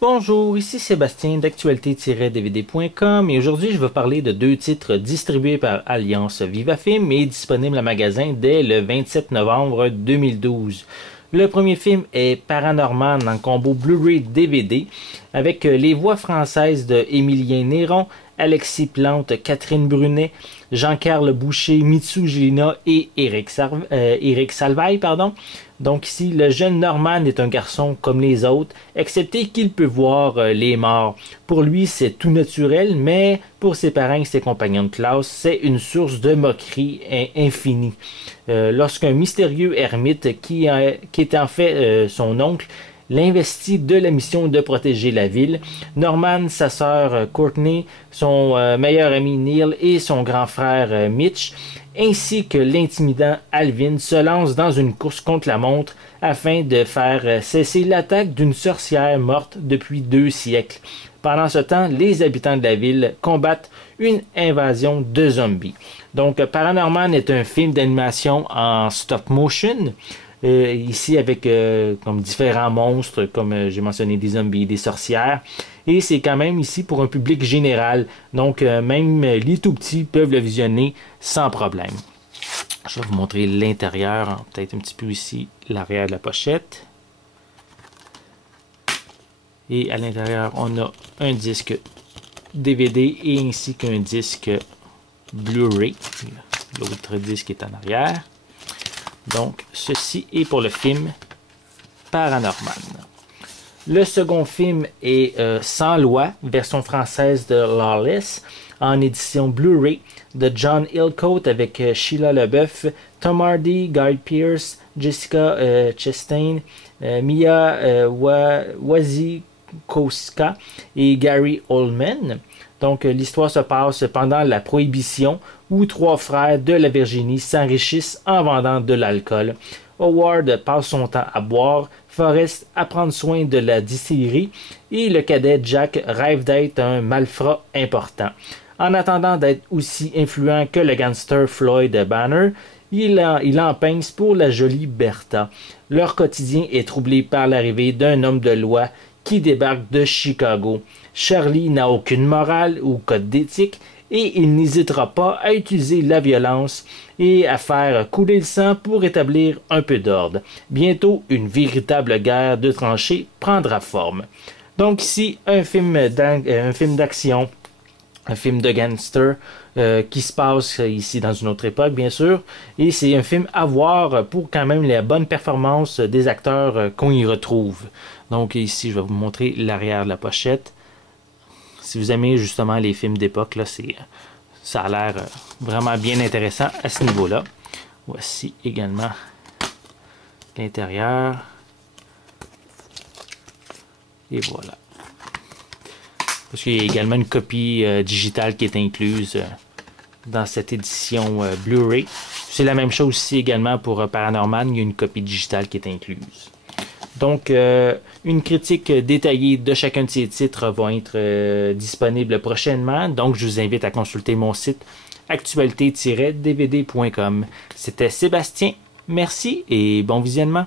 Bonjour, ici Sébastien d'actualité-dvd.com et aujourd'hui je vais parler de deux titres distribués par Alliance Vivafilm et disponibles en magasin dès le 27 novembre 2012. Le premier film est Paranorman en combo Blu-ray DVD avec les voix françaises de Émilien Néron, Alexis Plante, Catherine Brunet, Jean-Carl Boucher, Mitsu Gélina et Éric Salvaille. Donc ici, le jeune Norman est un garçon comme les autres, excepté qu'il peut voir les morts. Pour lui, c'est tout naturel, mais pour ses parents et ses compagnons de classe, c'est une source de moquerie infinie. Lorsqu'un mystérieux ermite, qui est en fait son oncle, l'investit de la mission de protéger la ville, Norman, sa sœur Courtney, son meilleur ami Neil et son grand frère Mitch, ainsi que l'intimidant Alvin se lancent dans une course contre la montre afin de faire cesser l'attaque d'une sorcière morte depuis 2 siècles. Pendant ce temps, les habitants de la ville combattent une invasion de zombies. Donc, Paranorman est un film d'animation en stop motion, ici avec comme différents monstres, comme j'ai mentionné, des zombies, des sorcières. Et c'est quand même ici pour un public général. Donc, même les tout petits peuvent le visionner sans problème. Je vais vous montrer l'intérieur, peut-être un petit peu ici, l'arrière de la pochette. Et à l'intérieur, on a un disque DVD et ainsi qu'un disque Blu-ray. L'autre disque est en arrière. Donc, ceci est pour le film Paranorman. Le second film est Sans loi, version française de Lawless, en édition Blu-ray de John Hillcoat avec Sheila LaBeouf, Tom Hardy, Guy Pearce, Jessica Chastain, Mia Wasikowska et Gary Oldman. Donc, l'histoire se passe pendant la Prohibition, où 3 frères de la Virginie s'enrichissent en vendant de l'alcool. Howard passe son temps à boire, Forrest à prendre soin de la distillerie et le cadet Jack rêve d'être un malfrat important. En attendant d'être aussi influent que le gangster Floyd Banner, il en pince pour la jolie Bertha. Leur quotidien est troublé par l'arrivée d'un homme de loi qui débarque de Chicago. Charlie n'a aucune morale ou code d'éthique et il n'hésitera pas à utiliser la violence et à faire couler le sang pour établir un peu d'ordre. Bientôt, une véritable guerre de tranchées prendra forme. Donc ici, un film d'action, un film de gangster qui se passe ici dans une autre époque, bien sûr. Et c'est un film à voir pour quand même la bonne performance des acteurs qu'on y retrouve. Donc ici, je vais vous montrer l'arrière de la pochette. Si vous aimez justement les films d'époque, là, ça a l'air vraiment bien intéressant à ce niveau-là. Voici également l'intérieur. Et voilà. Parce qu'il y a également une copie digitale qui est incluse dans cette édition Blu-ray. C'est la même chose ici également pour Paranorman. Il y a une copie digitale qui est incluse. Donc, une critique détaillée de chacun de ces titres va être disponible prochainement. Donc, je vous invite à consulter mon site actualité-dvd.com. C'était Sébastien. Merci et bon visionnement.